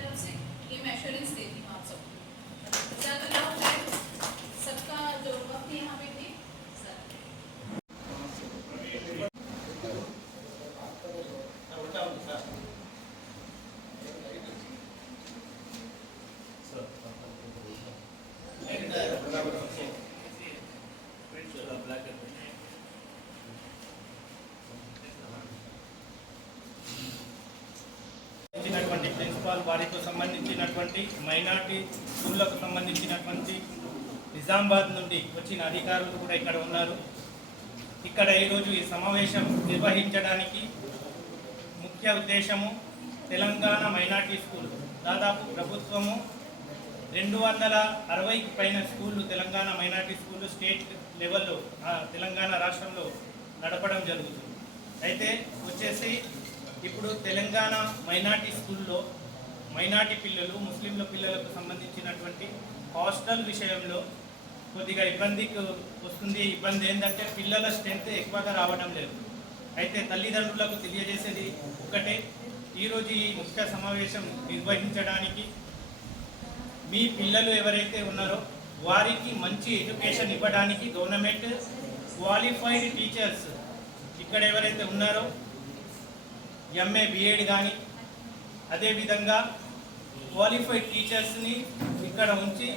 तरफ से ये मैं एश्योरेंस देती हूँ आप सबको। ज़्यादा नाउ मैं सबका जो वक्त यहाँ पे थी ప్రిన్సిపాల్ వారితో సంబంధించినటువంటి మైనార్టీ స్కూళ్ళకు సంబంధించినటువంటి నిజామాబాద్ నుండి వచ్చిన అధికారులు కూడా ఇక్కడ ఉన్నారు. ఇక్కడ ఈరోజు ఈ సమావేశం నిర్వహించడానికి ముఖ్య ఉద్దేశము తెలంగాణ మైనార్టీ స్కూల్ దాదాపు ప్రభుత్వము 260కి పైన స్కూళ్ళు తెలంగాణ మైనార్టీ స్కూళ్ళు స్టేట్ లెవెల్లో తెలంగాణ రాష్ట్రంలో నడపడం జరుగుతుంది. అయితే వచ్చేసి ఇప్పుడు తెలంగాణ మైనార్టీ స్కూల్లో మైనార్టీ పిల్లలు ముస్లింల పిల్లలకు సంబంధించినటువంటి హాస్టల్ విషయంలో కొద్దిగా ఇబ్బందికి వస్తుంది. ఇబ్బంది ఏంటంటే పిల్లల స్ట్రెంత్ ఎక్కువగా రావడం లేదు. అయితే తల్లిదండ్రులకు తెలియజేసేది ఒకటే, ఈరోజు ఈ ముఖ్య సమావేశం నిర్వహించడానికి మీ పిల్లలు ఎవరైతే ఉన్నారో వారికి మంచి ఎడ్యుకేషన్ ఇవ్వడానికి గవర్నమెంట్ క్వాలిఫైడ్ టీచర్స్ ఇక్కడ ఎవరైతే ఉన్నారో ఎంఏ బిఎడ్ కానీ అదేవిధంగా క్వాలిఫైడ్ టీచర్స్ని ఇక్కడ ఉంచి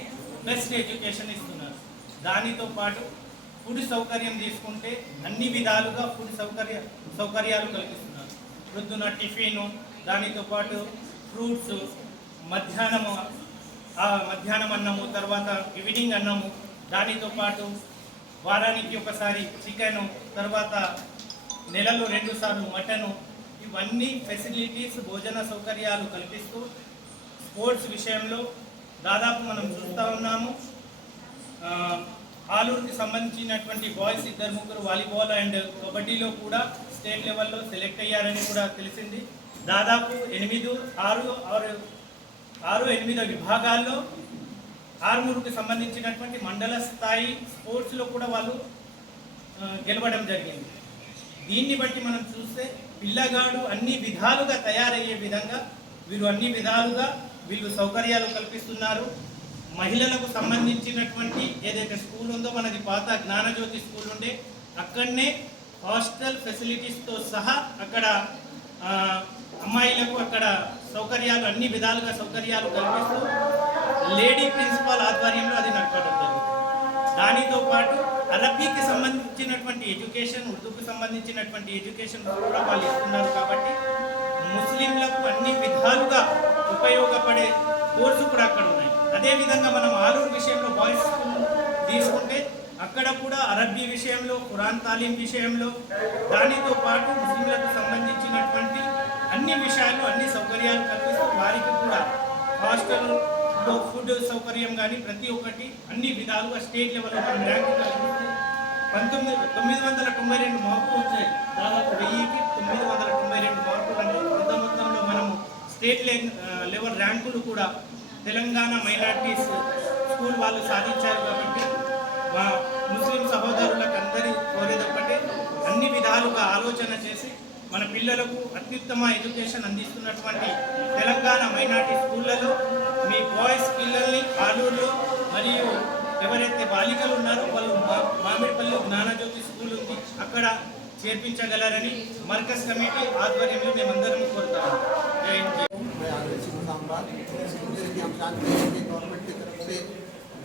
బెస్ట్ ఎడ్యుకేషన్ ఇస్తున్నారు. దానితో పాటు ఫుడ్ సౌకర్యం తీసుకుంటే అన్ని విధాలుగా ఫుడ్ సౌకర్యాలు కల్పిస్తున్నారు. ప్రొద్దున టిఫిను, దానితో పాటు ఫ్రూట్స్, మధ్యాహ్నం అన్నము, తర్వాత ఈవినింగ్ అన్నము, దానితో పాటు వారానికి ఒకసారి చికెను, తర్వాత నెలలో 2 సార్లు మటను, ఇవన్నీ ఫెసిలిటీస్ భోజన సౌకర్యాలు కల్పిస్తూ స్పోర్ట్స్ విషయంలో దాదాపు మనం చూస్తూ ఉన్నాము. ఆలూరుకి సంబంధించినటువంటి బాయ్స్ 2-3 వాలీబాల్ అండ్ కబడ్డీలో కూడా స్టేట్ లెవెల్లో సెలెక్ట్ అయ్యారని కూడా తెలిసింది. దాదాపు 6-8 విభాగాల్లో 6 సంబంధించినటువంటి మండల స్థాయి స్పోర్ట్స్లో కూడా వాళ్ళు గెలవడం జరిగింది. దీన్ని బట్టి మనం చూస్తే పిల్లగాడు అన్ని విధాలుగా తయారయ్యే విధంగా వీళ్ళు సౌకర్యాలు కల్పిస్తున్నారు. మహిళలకు సంబంధించినటువంటి ఏదైతే స్కూల్ ఉందో మనది పాత జ్ఞానజ్యోతి స్కూల్ ఉండే అక్కడనే హాస్టల్ ఫెసిలిటీస్తో సహా అక్కడ అమ్మాయిలకు అక్కడ సౌకర్యాలు అన్ని విధాలుగా సౌకర్యాలు కల్పిస్తూ లేడీ ప్రిన్సిపాల్ ఆధ్వర్యంలో అది నడపడం జరుగుతుంది. దానితో పాటు అరబీకి సంబంధించినటువంటి ఎడ్యుకేషన్, ఉర్దూకు సంబంధించినటువంటి ఎడ్యుకేషన్ కూడా వాళ్ళు ఇస్తున్నారు. కాబట్టి ముస్లింలకు అన్ని విధాలుగా ఉపయోగపడే కోర్సు కూడా అక్కడ ఉన్నాయి. అదేవిధంగా మనం ఆలూరు విషయంలో బాయ్స్ స్కూల్ తీసుకుంటే అక్కడ కూడా అరబీ విషయంలో, ఖురాన్ తాలీం విషయంలో, దానితో పాటు ముస్లింలకు సంబంధించినటువంటి అన్ని విషయాలు అన్ని సౌకర్యాలు కల్పిస్తూ వారికి కూడా హాస్టల్లో ఫుడ్ సౌకర్యం కానీ ప్రతి ఒక్కటి అన్ని విధాలుగా స్టేట్ లెవెల్లో మనం ర్యాంకు కలిగిస్తే 992 మార్కులు వచ్చాయి. దాదాపు 1000కి 992 మార్కులు అంటే పెద్ద మొత్తంలో మనము స్టేట్ లెవెల్ ర్యాంకులు కూడా తెలంగాణ మైనార్టీస్ స్కూల్ వాళ్ళు సాధించారు. కాబట్టి మా ముస్లిం సహోదరులకు అందరి కోరేది ఒకటే, అన్ని విధాలుగా ఆలోచన చేసి మన పిల్లలకు అత్యుత్తమ ఎడ్యుకేషన్ అందిస్తున్నటువంటి తెలంగాణ మైనార్టీ స్కూళ్ళలో మీ బాయ్స్ పిల్లల్ని ఆలూరులో మరియు ఎవరైతే బాలికలు ఉన్నారో వాళ్ళు మామిడిపల్లి జ్ఞానజ్యోతి స్కూల్ ఉంది అక్కడ చేర్పించగలరని మర్కజ్ కమిటీ ఆధ్వర్యంలో మేమందరం కోరుతాము.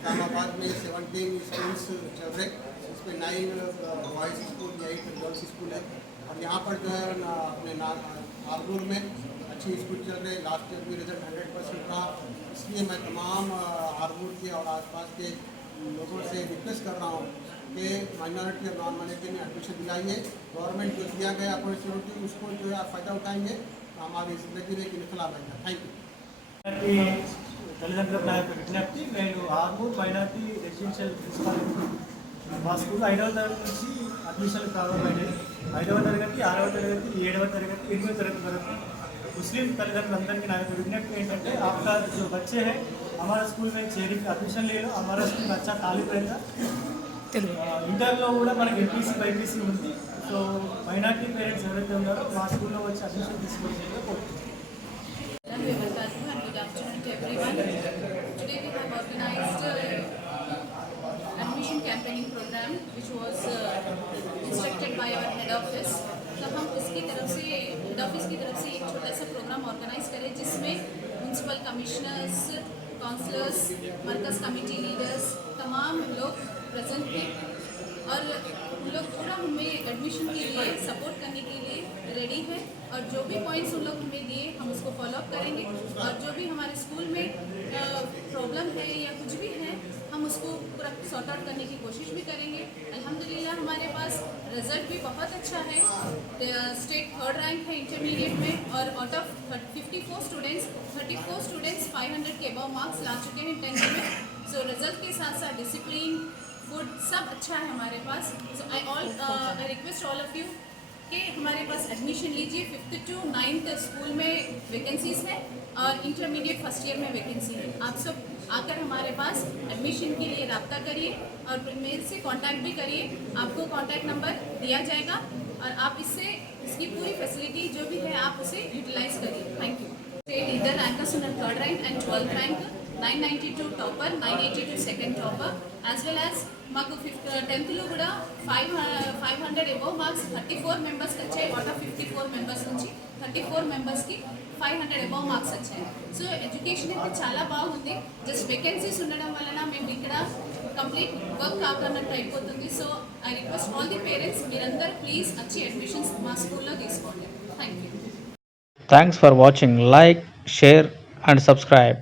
इस्लामाबाद में 17 स्कूल्स चल रहे, इसमें 9 बॉयज़ स्कूल, 8 गर्ल्स स्कूल है. और यहाँ पर जो है अपने आलूर में अच्छी स्कूल चल रहे. लास्ट ईयर भी रिजल्ट 100% रहा. इसलिए मैं तमाम आलूर के और आसपास के लोगों से रिक्वेस्ट कर रहा हूँ कि माइनॉरिटी और नॉन माइनॉरिटी में एडमिशन दिलाइए. गवर्नमेंट जो दिया गया अपॉर्चुनिटी उसको जो है फ़ायदा उठाएंगे, हमारी ज़िंदगी में एक इनकलाब आएगा. Thank you. తల్లిదండ్రులకు నా యొక్క విజ్ఞప్తి, నేను ఆర్మూర్ మైనార్టీ రెసిడెన్షియల్ ప్రిన్సిపాల్. మా స్కూల్ 5వ తరగతి నుంచి అడ్మిషన్లు ప్రారంభమైనవి. 5వ తరగతి, 6వ తరగతి, 7వ తరగతి, 8వ తరగతి వరకు मुस्लिम तल्लिदंड्रुलंदरिकी ना विज्ञप्ति ఏంటంటే आपका जो बच्चे हैं हमारा स्कूल में చేరికి అడ్మిషన్ ले लो, हमारा स्कूल अच्छा तालीम रहेगा. ఇంటర్లో కూడా మనకి ఎంపీసీ బైపీసీ ఉంది. సో మైనార్టీ పేరెంట్స్ ఎవరైతే ఉన్నారో మా స్కూల్లో వచ్చి అడ్మిషన్ తీసుకోవాల్సిందిగా కోరుతున్నాను. everyone. Today we have organized admission campaigning program which was instructed by our head office. तो हम उसकी तरफ से हेड ऑफिस की तरफ से एक छोटा सा प्रोग्राम ऑर्गेनाइज करें जिसमें म्यूनसिपल कमिश्नर्स, काउंसलर्स, मरकज़ कमेटी लीडर्स तमाम लोग प्रेजेंट थे और उन लोग पूरा हमें एडमिशन के लिए सपोर्ट करने के लिए रेडी है और जो भी पॉइंट्स उन लोग हमें दिए हम उसको फॉलोअप करेंगे और जो भी हमारे स्कूल में प्रॉब्लम है या कुछ भी है हम उसको पूरा सॉर्ट आउट करने की कोशिश भी करेंगे। अल्हम्दुलिल्लाह हमारे पास रिजल्ट भी बहुत अच्छा है, स्टेट 3rd रैंक है इंटरमीडिएट में और आउट ऑफ 34 स्टूडेंट्स 500 के अबव मार्क्स ला चुके हैं 10th में। सो रिजल्ट के साथ साथ डिसिप्लिन, फूड सब अच्छा है हमारे पास। So I request all of you कि हमारे पास एडमिशन लीजिए। 5th to 9th स्कूल में वैकेंसीज है और इंटरमीडिएट फर्स्ट ईयर में वैकेंसी है। आप सब आकर हमारे पास एडमिशन के लिए रब्ता करिए और मेरे से कांटेक्ट भी करिए। आपको कांटेक्ट नंबर दिया जाएगा और आप इसकी पूरी फैसिलिटी जो भी है आप उसे यूटिलाइज करिए। Thank you. स्टेट इधर रैंकर्स उన్నారు 3rd rank and 12th rank, 992 topper, 982 second topper, as well as మాకు 10th కూడా 500 అబవ్ మార్క్స్ 34 మెంబర్స్కి వచ్చాయి. అవుట్ ఆఫ్ 54 మెంబర్స్ నుంచి 34 మెంబర్స్కి 500 అబవ్ మార్క్స్ వచ్చాయి. సో ఎడ్యుకేషన్ అయితే చాలా బాగుంది. జస్ట్ వేకెన్సీస్ ఉండడం వలన మేము ఇక్కడ కంప్లీట్ వర్క్ కాకున్నట్టు అయిపోతుంది. So I request all the parents మీరందరూ ప్లీజ్ వచ్చి అడ్మిషన్స్ మా స్కూల్లో తీసుకోండి. Thank you. Thanks for watching. Like, share and subscribe.